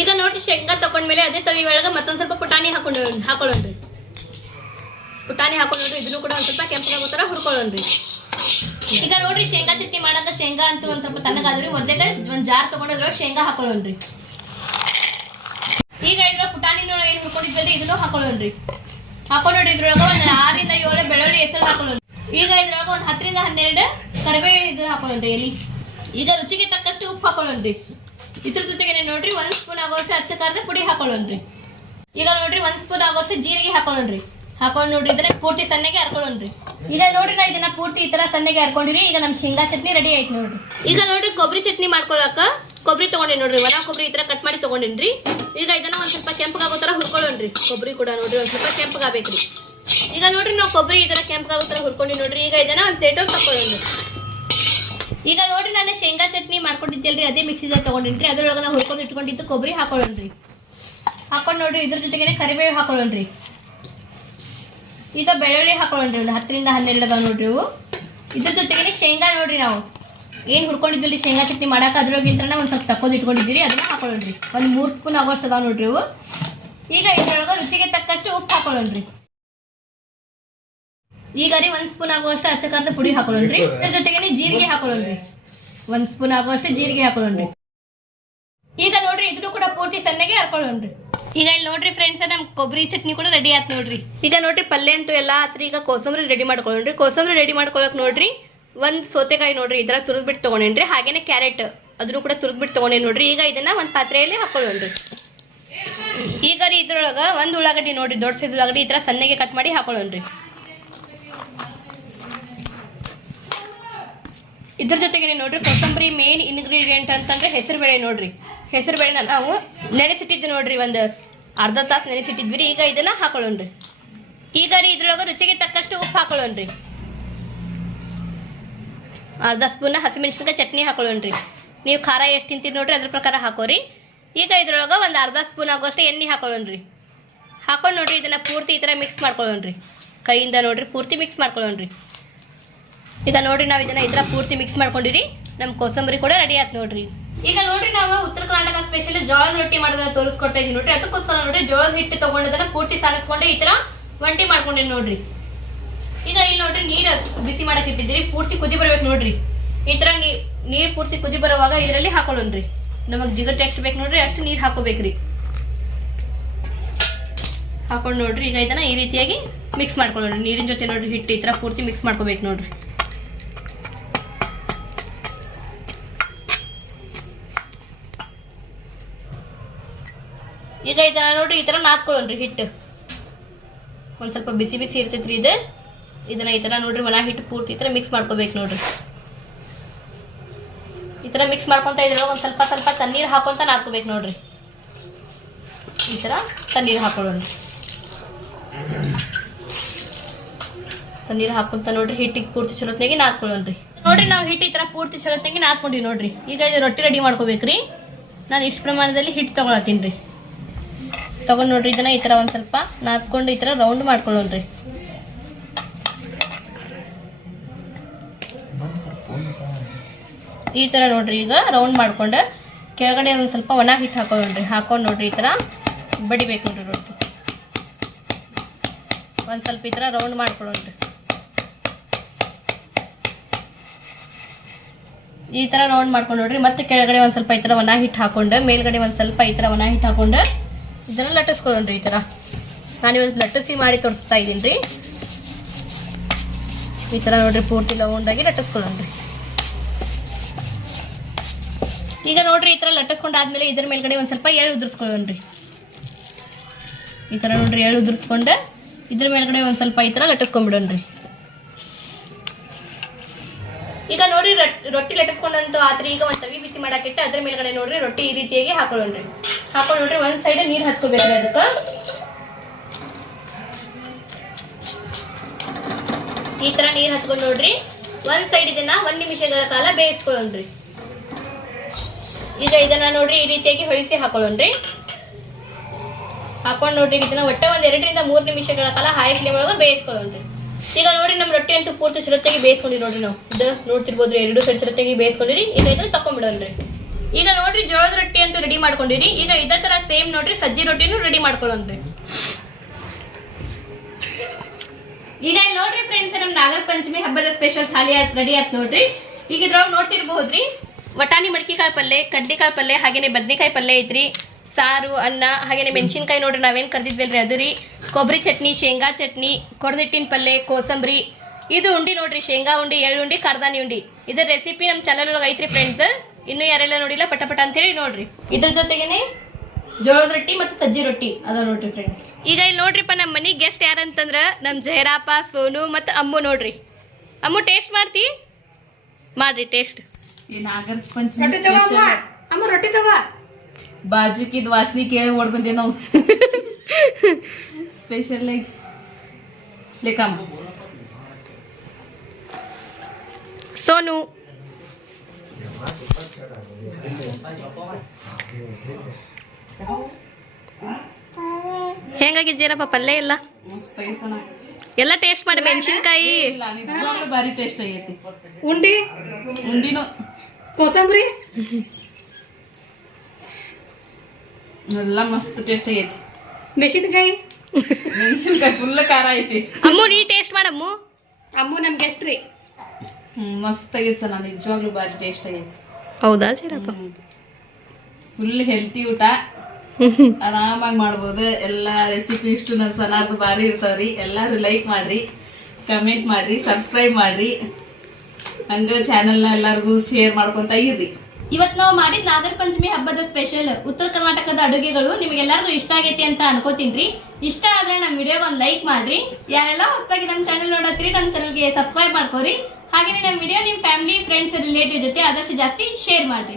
ಈಗ ನೋಡ್ರಿ, ಶೇಂಗಾ ತಕೊಂಡ್ಮೇಲೆ ಅದೇ ತವಿ ಒಳಗೆ ಮತ್ತೊಂದು ಸ್ವಲ್ಪ ಪುಟಾಣಿ ಹಾಕೊಂಡು ಹಾಕೊಳ್ಳೋಣ್ರಿ. ಪುಟಾಣಿ ಹಾಕೊಂಡ್ರಿ ಇದನ್ನು ಕೂಡ ಒಂದ್ ಸ್ವಲ್ಪ ಕೆಂಪಗಾಗೋ ತರ ಹುರ್ಕೊಳ್ಳೋಣ್ರಿ. ಈಗ ನೋಡ್ರಿ, ಶೇಂಗಾ ಚಟ್ನಿ ಮಾಡಾಕ ಶೇಂಗಾ ಅಂತೂ ಒಂದ್ ಸ್ವಲ್ಪ ತಣ್ಣಗಾದ್ರಿ ಮೊದ್ಲೇಗ ಒಂದ್ ಜಾರ್ ತಗೊಂಡಿದ್ರ ಶೇಂಗಾ ಹಾಕೊಳ್ಳೋಣ್ರಿ. ಈಗ ಇದ್ರ ಪುಟಾಣಿ ಏನ್ ಹುರ್ಕೊಂಡಿದ್ವಿ ಇದನ್ನು ಹಾಕೊಳ್ಳೋಣ್ರಿ. ಹಾಕೊಂಡ್ರಿ ಇದ್ರೊಳಗ ಒಂದ್ ಆರಿಂದ ಏಳು ಬೆಳ್ಳುಳ್ಳಿ ಹೆಸರು ಹಾಕೊಳ್ಳೋಣ್ರಿ. ಈಗ ಇದ್ರೊಳಗ ಒಂದ್ ಹತ್ತರಿಂದ ಹನ್ನೆರಡು ಕರಿಬೇವು ಇದು ಹಾಕೊಳ್ಳೋಣ್ರಿ ಎಲ್ಲಿ ಈಗ ರುಚಿಗೆ ತಕ್ಕಷ್ಟು ಉಪ್ಪು ಹಾಕೊಳ್ಳೋಣ್ರಿ. ಇದ್ರ ಜೊತೆಗೆ ನೋಡ್ರಿ, ಒಂದ್ ಸ್ಪೂನ್ ಆಗೋಷ್ಟು ಅಚ್ಚ ಖಾರದ ಪುಡಿ ಹಾಕೊಳ್ಳೋಣ್ರಿ. ಈಗ ನೋಡ್ರಿ, ಒಂದ್ ಸ್ಪೂನ್ ಆಗೋಷ್ಟು ಜೀರಿಗೆ ಹಾಕೊಳ್ಳೋಣ್ರಿ. ಹಾಕೊಂಡ್ ನೋಡ್ರಿ ಇದನ್ನ ಪೂರ್ತಿ ಸಣ್ಣಗೆ ಹರ್ಕೊಳ್ಳೋಣ್ರಿ. ಈಗ ನೋಡ್ರಿ ನಾ ಇದನ್ನ ಪೂರ್ತಿ ಈ ತರ ಸಣ್ಣಗೆ ಹರ್ಕೊಂಡಿರಿ ಈಗ ನಮ್ ಶೇಂಗಾ ಚಟ್ನಿ ರೆಡಿ ಆಯ್ತು ನೋಡ್ರಿ. ಈಗ ನೋಡ್ರಿ ಕೊಬ್ಬರಿ ಚಟ್ನಿ ಮಾಡ್ಕೊಳಕ ಕೊಬ್ಬರಿ ತಗೊಂಡಿ ನೋಡ್ರಿ ಒಣ ಕೊಬ್ಬರಿ ಈ ತರ ಕಟ್ ಮಾಡಿ ತಗೊಂಡಿನ್ರಿ? ಈಗ ಇದನ್ನ ಒಂದ್ ಸ್ವಲ್ಪ ಕೆಂಪಗಾಗೋ ತರ ಹುರ್ಕೊಳ್ಳೋಣ್ರಿ ಕೊಬ್ಬರಿ ಕೂಡ ನೋಡ್ರಿ ಒಂದ್ ಸ್ವಲ್ಪ ಕೆಂಪಗಾಗ್ಬೇಕ್ರಿ. ಈಗ ನೋಡ್ರಿ ನಾವು ಕೊಬ್ಬರಿ ಈ ತರ ಕೆಂಪಗಾಗೋ ತರ ಹುರ್ಕೊಂಡಿ ನೋಡ್ರಿ ಈಗ ಇದನ್ನ ಒಂದ್ ಪ್ಲೇಟಲ್ಲಿ ತಕೊಳ್ಳೋಣ್ರಿ ಈಗ ನೋಡ್ರಿ ನಾನು ಶೇಂಗಾ ಚಟ್ನಿ ಮಾಡ್ಕೊಂಡಿದ್ದೆಲ್ರಿ ಅದೇ ಮಿಕ್ಸಿದಾಗ ತಗೊಂಡಿನ್ರಿ ಅದ್ರೊಳಗೆ ನಾವು ಹುರ್ಕೊಂಡು ಇಟ್ಕೊಂಡಿದ್ದು ಕೊಬ್ಬರಿ ಹಾಕೊಳ್ಳೋಣ್ರಿ. ಹಾಕೊಂಡು ನೋಡ್ರಿ ಇದ್ರ ಜೊತೆಗೆ ಕರಿಬೇವು ಹಾಕೊಳ್ಳೋಣ್ರಿ. ಈಗ ಬೆಳ್ಳುಳ್ಳಿ ಹಾಕೊಳ್ಳೋಣ್ರಿ ಒಂದು ಹತ್ತರಿಂದ ಹನ್ನೆರಡು ಅದಾವ ನೋಡ್ರಿ ಇವು. ಇದ್ರ ಜೊತೆಗೆ ಶೇಂಗಾ ನೋಡ್ರಿ ನಾವು. ಏನು ಹುರ್ಕೊಂಡಿದ್ವಿ ಶೇಂಗಾ ಚಟ್ನಿ ಮಾಡಾಕ? ಅದ್ರೊಳಗಿಂತ ಒಂದು ಸ್ವಲ್ಪ ತಕ್ಕೋದು ಇಟ್ಕೊಂಡಿದ್ದೀರಿ, ಅದನ್ನ ಹಾಕೊಳ್ಳೋಣ್ರಿ. ಒಂದು ಮೂರು ಸ್ಪೂನ್ ಆಗೋಷ್ಟು ಅದಾವ ನೋಡ್ರಿ ಈಗ ಇದ್ರೊಳಗೆ ರುಚಿಗೆ ತಕ್ಕಷ್ಟು ಉಪ್ಪು ಹಾಕೊಳ್ಳೋಣ್ರಿ. ಈಗ ರೀ ಒಂದು ಸ್ಪೂನ್ ಆಗುವಷ್ಟು ಅಚ್ಚಕಾರದ ಪುಡಿ ಹಾಕೊಳ್ಳೋಣ್ರಿ. ಇದ್ರ ಜೊತೆಗೆ ಜೀರಿಗೆ ಹಾಕೊಳ್ಳೋಣ್ರಿ. ಒಂದು ಸ್ಪೂನ್ ಆಗುವಷ್ಟು ಜೀರಿಗೆ ಹಾಕೊಳ್ಳೋಣ್ರಿ. ಈಗ ನೋಡ್ರಿ ಇದನ್ನು ಕೂಡ ಪೂರ್ತಿ ಸಣ್ಣಗೆ ಹರ್ಕೊಳ್ಳೋಣ್ರಿ ಈಗ ಇಲ್ಲಿ ನೋಡ್ರಿ ಫ್ರೆಂಡ್ಸ್ ನಮ್ ಕೊಬ್ಬರಿ ಚಟ್ನಿ ಕೂಡ ರೆಡಿ ಆಯ್ತು ನೋಡ್ರಿ. ಈಗ ನೋಡ್ರಿ ಪಲ್ಯ ಅಂತೂ ಎಲ್ಲ ಆತ್ರಿ. ಈಗ ಕೋಸಂಬರಿ ರೆಡಿ ಮಾಡ್ಕೊಳ್ಳೋಣ್ರಿ. ಕೋಸಂಬರಿ ರೆಡಿ ಮಾಡ್ಕೊಳಕ್ ನೋಡ್ರಿ. ಒಂದ್ ಸೌತೆಕಾಯಿ ನೋಡ್ರಿ ಇದರ ತುರಿದ್ಬಿಟ್ಟು ತಗೊಂಡೇನ್ರಿ. ಹಾಗೇನೆ ಕ್ಯಾರೆಟ್ ಅದನ್ನು ಕೂಡ ತುರಿದ್ಬಿಟ್ಟು ತಗೊಂಡೇನಿ ನೋಡ್ರಿ. ಈಗ ಇದನ್ನ ಒಂದ್ ಪಾತ್ರೆಯಲ್ಲಿ ಹಾಕೊಳ್ಳೋಣ್ರಿ. ಈಗ ರೀ ಇದ್ರೊಳಗ ಒಂದ್ ಉಳ್ಳಾಗಡ್ಡಿ ನೋಡ್ರಿ, ದೊಡ್ಡ ಸೈಜ್ ಉಳ್ಳಾಗಡ್ಡಿ ಈ ತರ ಸಣ್ಣಗೆ ಕಟ್ ಮಾಡಿ ಹಾಕೊಳ್ಳೋಣ್ರಿ. ಇದ್ರ ಜೊತೆಗೆ ನೋಡ್ರಿ ಕೊತ್ತಂಬರಿ ಮೇನ್ ಇಂಗ್ರೀಡಿಯೆಂಟ್ ಅಂತಂದ್ರೆ ಹೆಸರು ಬೇಳೆ ನೋಡ್ರಿ. ಹೆಸರು ಬೇಳೆನ ನಾವು? ನೆನೆಸಿಟ್ಟಿದ್ದು ನೋಡ್ರಿ, ಒಂದು ಅರ್ಧ ತಾಸು ನೆನೆಸಿಟ್ಟಿದ್ವಿ ರೀ ಈಗ ಇದನ್ನ ಹಾಕೊಳ್ಳೋಣ್ರಿ. ಈಗ ರೀ ಇದ್ರೊಳಗೆ ರುಚಿಗೆ ತಕ್ಕಷ್ಟು ಉಪ್ಪು ಹಾಕೊಳ್ಳೋಣ್ರಿ. ಅರ್ಧ ಸ್ಪೂನ್ ಹಸಿಮೆಣಸಿನ್ಕಾಯಿ ಚಟ್ನಿ ಹಾಕೊಳ್ಳೋಣ್ರಿ. ನೀವು ಖಾರ ಎಷ್ಟು ತಿಂತೀರಿ ನೋಡ್ರಿ, ಅದ್ರ ಪ್ರಕಾರ ಹಾಕೋರಿ. ಈಗ ಇದ್ರೊಳಗೆ ಒಂದು ಅರ್ಧ ಸ್ಪೂನ್ ಆಗೋಷ್ಟು ಎಣ್ಣೆ ಹಾಕೊಳ್ಳೋಣ್ರಿ. ಹಾಕೊಂಡು ನೋಡ್ರಿ, ಇದನ್ನ ಪೂರ್ತಿ ಈ ಥರ ಮಿಕ್ಸ್ ಮಾಡ್ಕೊಳ್ಳೋಣ್ರಿ. ಕೈಯಿಂದ ನೋಡ್ರಿ, ಪೂರ್ತಿ ಮಿಕ್ಸ್ ಮಾಡ್ಕೊಳ್ಳೋಣ್ರಿ. ಈಗ ನೋಡ್ರಿ, ನಾವು ಇದನ್ನ ಈ ಪೂರ್ತಿ ಮಿಕ್ಸ್ ಮಾಡ್ಕೊಂಡಿರಿ. ನಮ್ಮ ಕೋಸಂಬರಿ ಕೂಡ ರೆಡಿ ಆಯ್ತು ನೋಡ್ರಿ. ಈಗ ನೋಡ್ರಿ ನಾವು ಉತ್ತರ ಕರ್ನಾಟಕ ಸ್ಪೆಷಲ್ ಜೋಳದ ರೊಟ್ಟಿ ಮಾಡೋದನ್ನ ತೋರಿಸ್ಕೊಡ್ತಾ ಇದೀವಿ ನೋಡ್ರಿ. ಅದಕ್ಕೋಸ್ಕರ ನೋಡ್ರಿ ಜೋಳದ ಹಿಟ್ಟು ತಗೊಂಡದನ್ನ ಪೂರ್ತಿ ಸಾರಿಸ್ಕೊಂಡು ಈ ತರ ಒಂಟಿ ಮಾಡ್ಕೊಂಡೆ ನೋಡ್ರಿ. ಈಗ ಇಲ್ಲಿ ನೋಡ್ರಿ ನೀರು ಬಿಸಿ ಮಾಡಕ್ ಇಟ್ಟಿದ್ದೀರಿ. ಪೂರ್ತಿ ಕುದಿ ಬರ್ಬೇಕು ನೋಡ್ರಿ. ಈ ತರ ನೀರ್ ಪೂರ್ತಿ ಕುದಿ ಬರುವಾಗ ಇದರಲ್ಲಿ ಹಾಕೊಳ್ಳೋಣ್ರಿ. ನಮಗ್ ಜಿಗಟ್ ಎಷ್ಟು ಬೇಕು ನೋಡ್ರಿ ಅಷ್ಟು ನೀರ್ ಹಾಕೋಬೇಕ್ರಿ. ಹಾಕೊಂಡು ನೋಡ್ರಿ. ಈಗ ಇದನ್ನ ಈ ರೀತಿಯಾಗಿ ಮಿಕ್ಸ್ ಮಾಡ್ಕೊಳ್ಳೋಣ ನೀರಿನ ಜೊತೆ ನೋಡ್ರಿ ಹಿಟ್ಟು ಈ ತರ ಪೂರ್ತಿ ಮಿಕ್ಸ್ ಮಾಡ್ಕೋಬೇಕು ನೋಡ್ರಿ. ಇದನ್ನ ನೋಡ್ರಿ, ಈ ತರ ನಾದ್ಕೊಳ್ಳೋಣ್ರಿ ಹಿಟ್ಟು ಒಂದು ಸ್ವಲ್ಪ ಬಿಸಿ ಬಿಸಿ ಇರ್ತೈತ್ರಿ ಇದು. ಇದನ್ನ ಈ ಥರ ನೋಡ್ರಿ, ಒಣ ಹಿಟ್ಟು ಪೂರ್ತಿ ಈ ಥರ ಮಿಕ್ಸ್ ಮಾಡ್ಕೋಬೇಕು ನೋಡ್ರಿ. ಈ ಥರ ಮಿಕ್ಸ್ ಮಾಡ್ಕೊಂತ ಇದ್ರೊಳಗೆ ಒಂದು ಸ್ವಲ್ಪ ಸ್ವಲ್ಪ ತಣ್ಣೀರು ಹಾಕೊಂತ ನಾದ್ಕೋಬೇಕು ನೋಡ್ರಿ. ಈ ಥರ ತಣ್ಣೀರ್ ಹಾಕೊಳ್ಳೋಣ. ತಣ್ಣೀರು ಹಾಕೊಂತ ನೋಡ್ರಿ, ಹಿಟ್ಟಿಗೆ ಪೂರ್ತಿ ಚಲೋತ್ನಾಗಿ ನಾದ್ಕೊಳ್ಳೋಣ್ರಿ ನೋಡ್ರಿ ನಾವು ಹಿಟ್ಟು ಈ ಥರ ಪೂರ್ತಿ ಚಲೋತ್ನಾಗಿ ನಾದ್ಕೊಂಡಿವಿ ನೋಡ್ರಿ. ಈಗ ಇದು ರೊಟ್ಟಿ ರೆಡಿ ಮಾಡ್ಕೋಬೇಕ್ರಿ. ನಾನು ಇಷ್ಟು ಪ್ರಮಾಣದಲ್ಲಿ ಹಿಟ್ಟು ತೊಗೊಳತ್ತೀನಿ ರೀ. ತಗೊಂಡ್ ನೋಡ್ರಿ, ಇದನ್ನ ಈ ತರ ಒಂದ್ ಸ್ವಲ್ಪ ನಾದ್ಕೊಂಡು ಈ ತರ ರೌಂಡ್ ಮಾಡ್ಕೊಳ್ಳೋಣ್ರಿ. ಈ ತರ ನೋಡ್ರಿ, ಈಗ ರೌಂಡ್ ಮಾಡ್ಕೊಂಡು ಕೆಳಗಡೆ ಒಂದ್ ಸ್ವಲ್ಪ ಒಣ ಹಿಟ್ಟು ಹಾಕೊಳ್ಳೋಣ್ರಿ. ಹಾಕೊಂಡು ನೋಡ್ರಿ, ಈ ತರ ಬಡಿಬೇಕು ನೋಡ್ರಿ ರೊಟ್ಟಿ ಒಂದ್ ಸ್ವಲ್ಪ ಈ ತರ ರೌಂಡ್ ಮಾಡ್ಕೊಳ್ಳೋಣ್ರಿ. ಈ ತರ ರೌಂಡ್ ಮಾಡ್ಕೊಂಡು ನೋಡ್ರಿ, ಮತ್ತೆ ಕೆಳಗಡೆ ಒಂದ್ ಸ್ವಲ್ಪ ಈ ತರ ಒಣ ಹಿಟ್ಟು ಹಾಕೊಂಡು, ಮೇಲ್ಗಡೆ ಒಂದ್ ಸ್ವಲ್ಪ ಈ ತರ ಒಣ ಹಿಟ್ಟು ಹಾಕೊಂಡು ಇದನ್ನ ಲಟ್ಟಿಸ್ಕೊಳ್ಳೋಣ್ರಿ ಈ ಥರ ನಾನು ಇವತ್ತು ಲಟ್ಟಿಸಿ ಮಾಡಿ ತೋರಿಸ್ತಾ ಇದ್ದೀನಿ ರೀ. ಈ ತರ ನೋಡ್ರಿ, ಪೂರ್ತಿ ರೌಂಡಾಗಿ ಲಟ್ಟಿಸ್ಕೊಳ್ಳೋಣ್ರಿ ಈಗ ನೋಡ್ರಿ, ಈ ತರ ಲಟ್ಟಿಸ್ಕೊಂಡಾದ್ಮೇಲೆ ಇದ್ರ ಮೇಲ್ಗಡೆ ಒಂದು ಸ್ವಲ್ಪ ಎಳ್ಳು ಉದುರಿಸ್ಕೊಳ್ಳೋಣ್ರಿ ಈ ತರ ನೋಡ್ರಿ, ಎಳ್ಳು ಉದುರಿಸ್ಕೊಂಡು ಇದ್ರ ಮೇಲ್ಗಡೆ ಒಂದು ಸ್ವಲ್ಪ ಈ ತರ ಲಟ್ಟಿಸ್ಕೊಂಡ್ಬಿಡೋಣ್ರಿ ಈಗ ರೊಟ್- ರೊಟ್ಟಿ ಲಟ್ಟಿಸ್ಕೊಂಡಂತೂ ಆದ್ರೆ ಈಗ ಒಂದು ತವಿ ಬಿಸಿ ಮಾಡಾಕಿಟ್ಟು ಅದ್ರ ಮೇಲ್ಗಡೆ ನೋಡ್ರಿ ರೊಟ್ಟಿ ಈ ರೀತಿಯಾಗಿ ಹಾಕೊಳ್ಳೋಣ್ರಿ ಹಾಕೊಂಡು ನೋಡ್ರಿ ಒಂದ್ ಸೈಡ್ ನೀರ್ ಹಚ್ಕೋಬೇಕ್ರಿ ಅದಕ್ಕ. ಈ ತರ ನೀರ್ ಹಚ್ಕೊಂಡ್ ನೋಡ್ರಿ. ಒಂದ್ ಸೈಡ್ ಇದನ್ನ ಒಂದ್ ನಿಮಿಷಗಳ ಕಾಲ ಬೇಯಿಸ್ಕೊಳ್ಳೋಣ್ರಿ ಈಗ ಇದನ್ನ ನೋಡ್ರಿ ಈ ರೀತಿಯಾಗಿ ಹೊಳಿಸಿ ಹಾಕೊಳ್ಳೋಣ್ರಿ ಹಾಕೊಂಡ್ ನೋಡ್ರಿ ಇದನ್ನ ಒಟ್ಟೆ ಒಂದ್ ಎರಡರಿಂದ ಮೂರ್ ನಿಮಿಷಗಳ ಕಾಲ ಹೈ ಫ್ಲೇಮ್ ಒಳಗ ಬೇಯಿಸ್ಕೊಳ್ಳೋಣ್ರಿ ಈಗ ನೋಡ್ರಿ ರೊಟ್ಟಿ ಅಂತೂ ಪೂರ್ತಿ ಚಿರತೆಗೆ ಬೇಯಿಸ್ಕೊಂಡಿರಿ ನೋಡ್ರಿ ನಾವು. ಇದು ನೋಡ್ತಿರ್ಬೋದ್ರಿ, ಎರಡು ಸೈಡ್ ಚಿರತೆಗೆ ಬೇಯಿಸ್ಕೊಂಡಿರಿ ಈಗ ಇದನ್ನ ತಕೊಂಡ್ಬಿಡೋಣ್ರಿ ಈಗ ನೋಡ್ರಿ ಜೋಳದ ರೊಟ್ಟಿ ಅಂತೂ ರೆಡಿ ಮಾಡ್ಕೊಂಡಿರಿ. ಈಗ ಇದೇ ತರ ಸೇಮ್ ನೋಡ್ರಿ, ಸಜ್ಜಿ ರೊಟ್ಟಿನೂ ರೆಡಿ ಮಾಡ್ಕೊಳ್ಳೋಣ್ರಿ ಈಗ ನೋಡ್ರಿ ಫ್ರೆಂಡ್ಸ್ ನಮ್ ನಾಗರ ಪಂಚಮಿ ಹಬ್ಬದ ಸ್ಪೆಷಲ್ ಥಾಲಿ ರೆಡಿ ಆಯ್ತು ನೋಡ್ರಿ. ಈಗ ಇದ್ರೊಳಗೆ ನೋಡ್ತಿರ್ಬಹುದ್ರಿ ವಟಾಣಿ ಮಡಿಕೆಕಾಯಿ ಪಲ್ಲೆ, ಕಡ್ಲಿಕಾಯಿ ಪಲ್ಲೆ, ಹಾಗೇನೆ ಬದ್ನೆಕಾಯಿ ಪಲ್ಯ ಐತ್ರಿ. ಸಾರು, ಅನ್ನ, ಹಾಗೇನೆ ಮೆಣಸಿನ್ಕಾಯಿ ನೋಡ್ರಿ ನಾವೇನ್ ಕರ್ದಿದ್ವಲ್ರಿ ಅದು ರೀ. ಕೊಬ್ಬರಿ ಚಟ್ನಿ, ಶೇಂಗಾ ಚಟ್ನಿ, ಕೊಡದಿಟ್ಟಿನ ಪಲ್ಲೆ, ಕೋಸಂಬರಿ ಇದು ಉಂಡಿ ನೋಡ್ರಿ ಶೇಂಗಾ ಉಂಡಿ ಎಳ್ಳು ಉಂಡಿ ಕರ್ದಾನಿ ಉಂಡಿ. ಇದ್ರ ರೆಸಿಪಿ ನಮ್ಮ ಚಾನಲ್ ಒಳಗೆ ಐತ್ರಿ ಫ್ರೆಂಡ್ಸ್ ಇನ್ನು ಯಾರೆಲ್ಲ ನೋಡಿಲ್ಲ ಪಟ ಅಂತ ಅಂತೇಳಿ ನೋಡ್ರಿ. ಇದ್ರ ಜೊತೆಗೇನೆ ಜೋಳದ ರೊಟ್ಟಿ ಮತ್ತು ಸಜ್ಜಿ ರೊಟ್ಟಿ ಅದ ನೋಡ್ರಿ ಫ್ರೆಂಡ್ ಈಗ ಇಲ್ಲಿ ನೋಡ್ರಿಪ್ಪ ನಮ್ಮ ಮನೆ ಗೆಸ್ಟ್ ಯಾರಂತಂದ್ರೆ ನಮ್ಮ ಜಯರಾಪ ಸೋನು ಮತ್ತು ಅಮ್ಮು ನೋಡ್ರಿ. ಅಮ್ಮು ಟೇಸ್ಟ್ ಮಾಡ್ತಿ? ಮಾಡ್ರಿ ಟೇಸ್ಟ್ ಅಮ್ಮ. ಅಮ್ಮ ರೊಟ್ಟಿ ತಗೋ. ಬಾಜುಕಿದ್ ವಾಸನೆ ಕೇಳಿ ಓಡ್ ಬಂದೆ ನಾವು. ಸ್ಪೆಷಲ್ ಲೈಕ್ ಲೇಕಮ್ಮ ಸೋನು. ಹೆಂಗಾಗಿದ್ದೀರಪ್ಪ ಜೀರಪ್ಪ ಪಲ್ಯ ಇಲ್ಲ? ಎಲ್ಲ ಟೇಸ್ಟ್ ಮಾಡಿ ಮೆಣಸಿನ್ಕಾಯಿ. ಭಾರಿ ಟೇಸ್ಟ್ ಆಗೈತಿ ಉಂಡಿ? ಉಂಡಿನೂ. ಕೋಸಂಬರಿ? ಎಲ್ಲ ಮಸ್ತ್ ಟೇಸ್ಟ್ ಆಗೈತಿ. ಮೆಣಸಿನ್ಕಾಯಿ? ಮೆಣಸಿನ್ಕಾಯಿ ಫುಲ್ ಖಾರ ಐತಿ. ಅಮ್ಮು ನೀ ಟೇಸ್ಟ್ ಮಾಡಮ್ಮು. ಅಮ್ಮು ನಮ್ಗೆ ಎಷ್ಟ್ರಿ ಮಸ್ತ್ ಆಗೈತೆ ಸರ್ ನಿಜವಾಗ್ಲೂ ಭಾರಿ ಟೇಸ್ಟ್ ಆಗೈತೆ ಹೌದಾ ಜೀರಪ್ಪ ಫುಲ್ ಹೆಲ್ತಿ ಊಟ. ಆರಾಮಾಗಿ ಮಾಡ್ಬೋದು. ಎಲ್ಲ ರೆಸಿಪಿ ಇಷ್ಟು ನನ್ನ ಸನಾರ್ದು ಭಾರಿ ಇರ್ತಾವ್ರಿ. ಎಲ್ಲರೂ ಲೈಕ್ ಮಾಡ್ರಿ ಕಮೆಂಟ್ ಮಾಡ್ರಿ ಸಬ್ಸ್ಕ್ರೈಬ್ ಮಾಡ್ರಿ. ಹಂಗ ಚಾನೆಲ್ನ ಎಲ್ಲರಿಗೂ ಶೇರ್ ಮಾಡ್ಕೊಂತ ಇರ್ರಿ. ಇವತ್ ನಾವು ಮಾಡಿದ ನಾಗರ ಪಂಚಮಿ ಹಬ್ಬದ ಸ್ಪೆಷಲ್ ಉತ್ತರ ಕರ್ನಾಟಕದ ಅಡುಗೆಗಳು ನಿಮಗೆಲ್ಲರಿಗೂ ಇಷ್ಟ ಆಗೈತಿ ಅಂತ ಅನ್ಕೋತೀನಿ ಇಷ್ಟ ಆದ್ರೆ ನಮ್ಮ ವಿಡಿಯೋ ಒಂದ್ ಲೈಕ್ ಮಾಡ್ರಿ. ಯಾರೆಲ್ಲ ಹೊಸದಾಗಿ ನಮ್ಮ ಚಾನೆಲ್ ನೋಡತ್ರಿ ನಮ್ಮ ಚಾನಲ್ಗೆ ಸಬ್ಸ್ಕ್ರೈಬ್ ಮಾಡ್ಕೋರಿ. ಹಾಗೆ ನಮ್ಮ ವಿಡಿಯೋ ನಿಮ್ಮ ಫ್ಯಾಮಿಲಿ ಫ್ರೆಂಡ್ಸ್ ರಿಲೇಟಿವ್ ಜೊತೆ ಆದಷ್ಟು ಜಾಸ್ತಿ ಶೇರ್ ಮಾಡ್ರಿ.